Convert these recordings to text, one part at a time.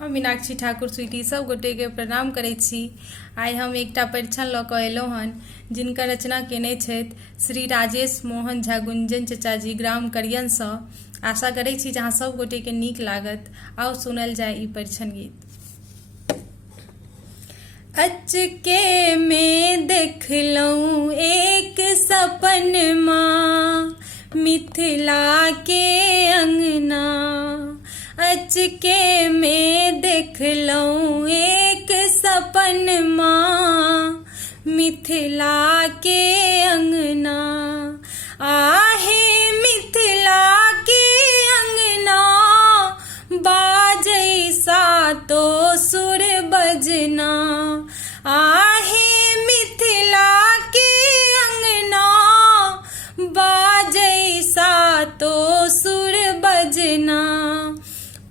हम मीनाक्षी ठाकुर स्वीटी सब गोटे के प्रणाम करै छी। आइ हम एकटा परिछन लऽ कऽ एलहुँ हन जिनकर रचना केने छथि श्री राजेश मोहन झा गुंजन चचा जी ग्राम करियनसँ। आशा करै छी जे अहाँ सब गोटे के नीक लागत। आओ सुनल जाय ई परिछन गीत। अचके में देखलहुँ एक सपनमा मिथिला के अंगना। अचके में देखलहुँ एक सपनमा मिथिला के अंगना। आहे मिथिला के अंगना बाजै सातो सुर बजना। आहे मिथिला के अंगना बाजै सातो सुर बजना।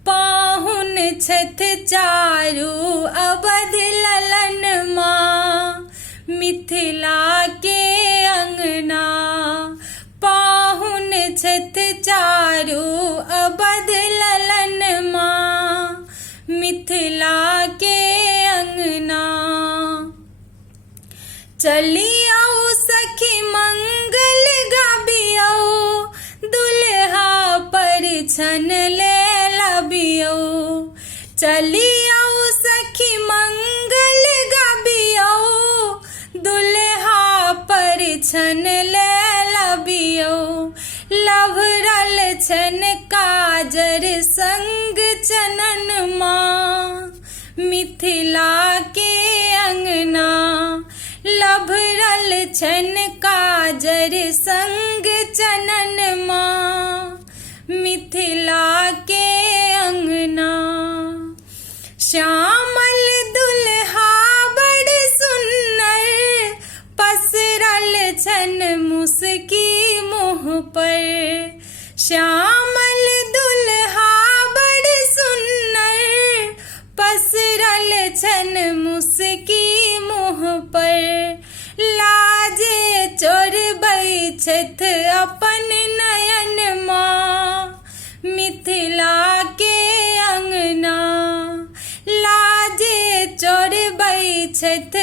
पाहुन छथि चारू अवध ललनमा मिथिला के अंगना। पाहुन छथि चारू अवध ललनमा मिथिला के अंगना। चलियौ सखी मंगल गाबियौ दुल्हा परिछन ले लबियौ। चलियौ सखी मंगल गाबियौ दुल्हा परिछन ले लबियौ। लभरल छन काजर संग चननमा मिथिला के अंगना। लभरल छन काजर संग चननमा मिथिला के अंगना। श्यामल दुल्हा बड़ सुन्नर पसरल छन मुस्की मुँह पर। श्यामल दुल्हा बड़ सुन्नर पसरल छन मुस्की मुँह पर। लाजे चोरबै छथि अपन नयनमा मिथिला के अंगना। लाजे चोरबै छथि